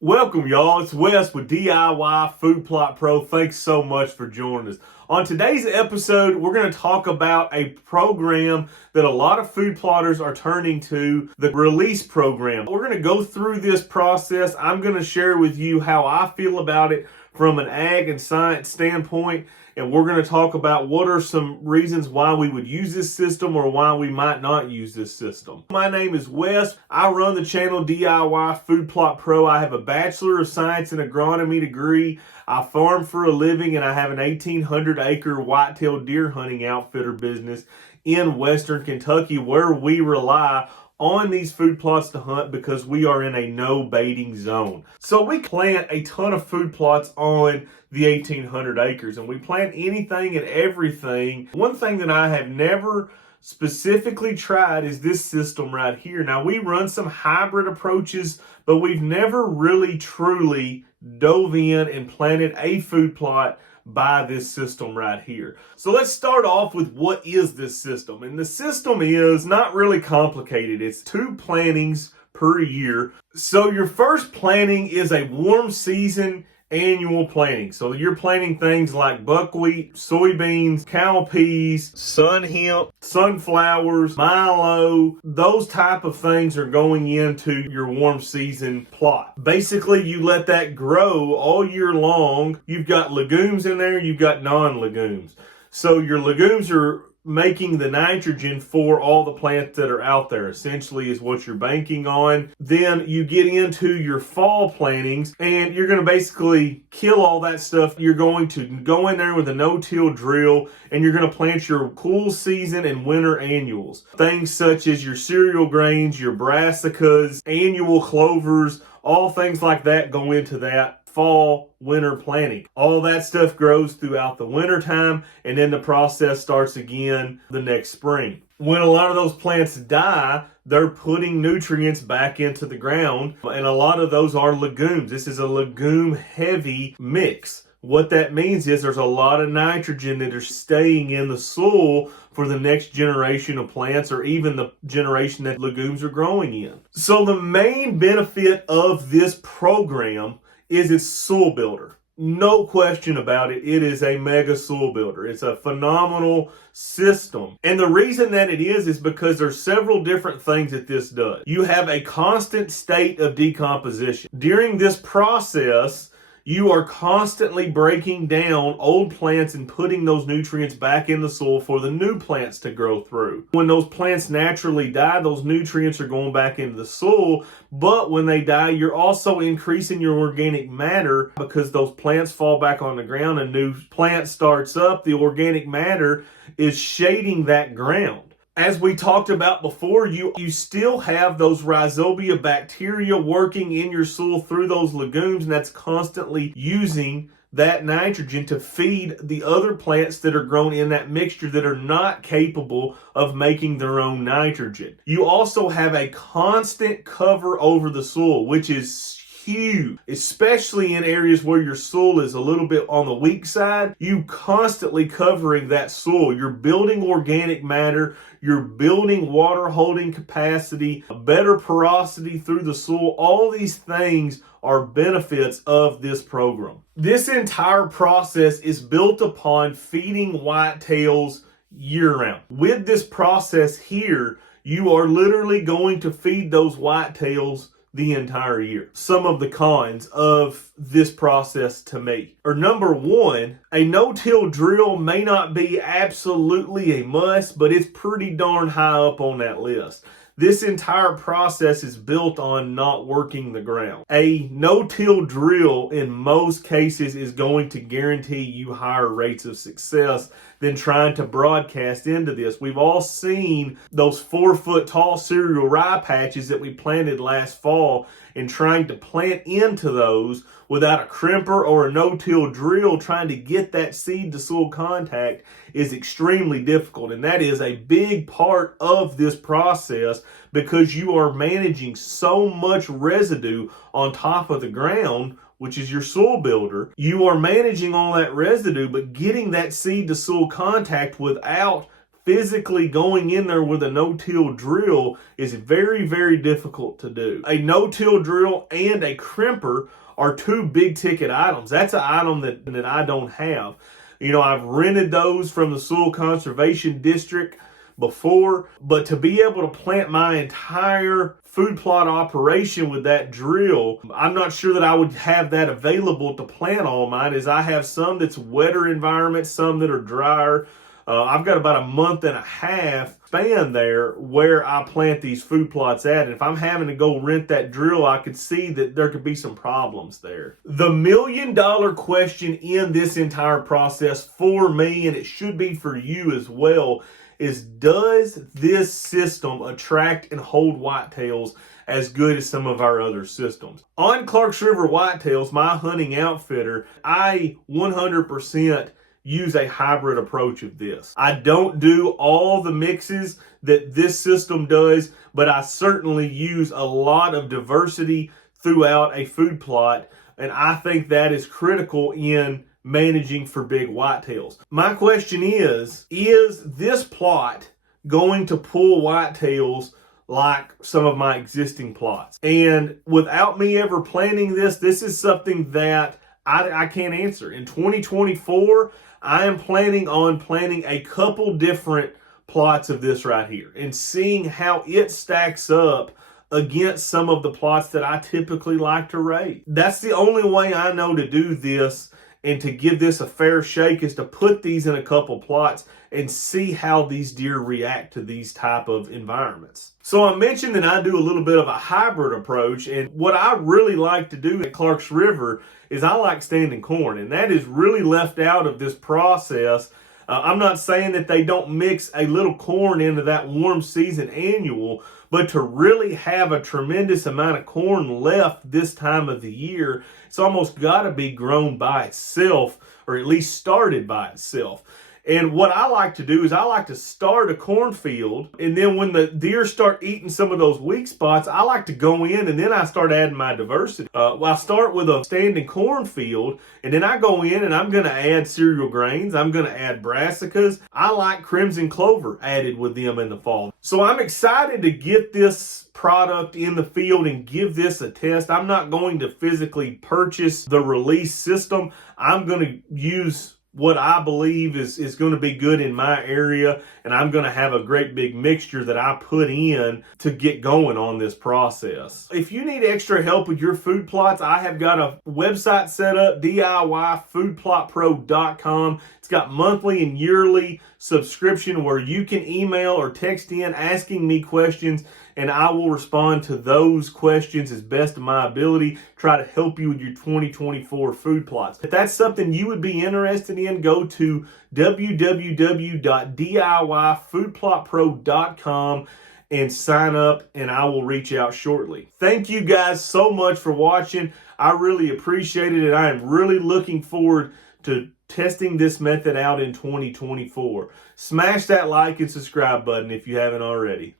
Welcome, y'all. It's Wes with DIY Food Plot Pro. Thanks so much for joining us. On today's episode, we're going to talk about a program that a lot of food plotters are turning to, the release program. We're going to go through this process. I'm going to share with you how I feel about it from an ag and science standpoint, and we're going to talk about what are some reasons why we would use this system or why we might not use this system. My name is Wes. I run the channel DIY Food Plot Pro. I have a Bachelor of Science in Agronomy degree. I farm for a living, and I have an 1,800-acre whitetail deer hunting outfitter business in Western Kentucky, where we rely on these food plots to hunt because we are in a no baiting zone. So we plant a ton of food plots on the 1,800 acres, and we plant anything and everything. One thing that I have never specifically tried is this system right here. Now, we run some hybrid approaches, but we've never really truly dove in and planted a food plot by this system right here. So let's start off with what is this system. And the system is not really complicated. It's 2 plantings per year. So your first planting is a warm season annual planting. So you're planting things like buckwheat, soybeans, cowpeas, sun hemp, sunflowers, milo. Those type of things are going into your warm season plot. Basically, you let that grow all year long. You've got legumes in there, you've got non-legumes. So your legumes are making the nitrogen for all the plants that are out there, essentially, is what you're banking on. Then you get into your fall plantings, and you're going to basically kill all that stuff. You're going to go in there with a no-till drill, and you're going to plant your cool season and winter annuals. Things such as your cereal grains, your brassicas, annual clovers, all things like that go into that fall, winter planting. All that stuff grows throughout the winter time, and then the process starts again the next spring. When a lot of those plants die, they're putting nutrients back into the ground, and a lot of those are legumes. This is a legume heavy mix. What that means is there's a lot of nitrogen that are staying in the soil for the next generation of plants, or even the generation that legumes are growing in. So the main benefit of this program is its soil builder. No question about it. It is a mega soil builder. It's a phenomenal system. And the reason that it is because there's several different things that this does. You have a constant state of decomposition. During this process, you are constantly breaking down old plants and putting those nutrients back in the soil for the new plants to grow through. When those plants naturally die, those nutrients are going back into the soil, but when they die, you're also increasing your organic matter because those plants fall back on the ground, a new plant starts up, the organic matter is shading that ground. As we talked about before, you still have those rhizobia bacteria working in your soil through those legumes, and that's constantly using that nitrogen to feed the other plants that are grown in that mixture that are not capable of making their own nitrogen. You also have a constant cover over the soil, which is huge, especially in areas where your soil is a little bit on the weak side. You constantly covering that soil. You're building organic matter. You're building water holding capacity, a better porosity through the soil. All these things are benefits of this program. This entire process is built upon feeding whitetails year round. With this process here, you are literally going to feed those whitetails the entire year. Some of the cons of this process to me are: number one, a no-till drill may not be absolutely a must, but it's pretty darn high up on that list. This entire process is built on not working the ground. A no-till drill in most cases is going to guarantee you higher rates of success than trying to broadcast into this. We've all seen those 4-foot tall cereal rye patches that we planted last fall, and trying to plant into those without a crimper or a no-till drill, trying to get that seed to soil contact is extremely difficult. And that is a big part of this process because you are managing so much residue on top of the ground, which is your soil builder. You are managing all that residue, but getting that seed to soil contact without physically going in there with a no-till drill is very, very difficult to do. A no-till drill and a crimper are two big ticket items. That's an item that I don't have. You know, I've rented those from the Soil Conservation District before, but to be able to plant my entire food plot operation with that drill, I'm not sure that I would have that available to plant all mine, as I have some that's wetter environments, some that are drier. I've got about a month and a half span there where I plant these food plots at. And if I'm having to go rent that drill, I could see that there could be some problems there. The $1,000,000 question in this entire process for me, and it should be for you as well, is does this system attract and hold whitetails as good as some of our other systems? On Clarks River Whitetails, my hunting outfitter, I 100% use a hybrid approach of this. I don't do all the mixes that this system does, but I certainly use a lot of diversity throughout a food plot, and I think that is critical in managing for big whitetails. My question is this plot going to pull whitetails like some of my existing plots? And without me ever planning this is something that I can't answer. In 2024, I am planning on planting a couple different plots of this right here and seeing how it stacks up against some of the plots that I typically like to raise. That's the only way I know to do this and to give this a fair shake, is to put these in a couple plots and see how these deer react to these type of environments. So I mentioned that I do a little bit of a hybrid approach, and what I really like to do at Clarks River is I like standing corn, and that is really left out of this process. I'm not saying that they don't mix a little corn into that warm season annual, but to really have a tremendous amount of corn left this time of the year, it's almost got to be grown by itself, or at least started by itself. And what I like to do is I like to start a cornfield, and then when the deer start eating some of those weak spots, I like to go in and then I start adding my diversity. I start with a standing cornfield, and then I go in and I'm going to add cereal grains. I'm going to add brassicas. I like crimson clover added with them in the fall. So I'm excited to get this product in the field and give this a test. I'm not going to physically purchase the release system. I'm going to use what I believe is going to be good in my area, and I'm going to have a great big mixture that I put in to get going on this process. If you need extra help with your food plots, I have got a website set up, DIYfoodplotpro.com. It's got monthly and yearly subscription where you can email or text in asking me questions, and I will respond to those questions as best of my ability, try to help you with your 2024 food plots. If that's something you would be interested in, go to www.DIYfoodplotpro.com and sign up, and I will reach out shortly. Thank you guys so much for watching. I really appreciate it, and I am really looking forward to testing this method out in 2024. Smash that like and subscribe button if you haven't already.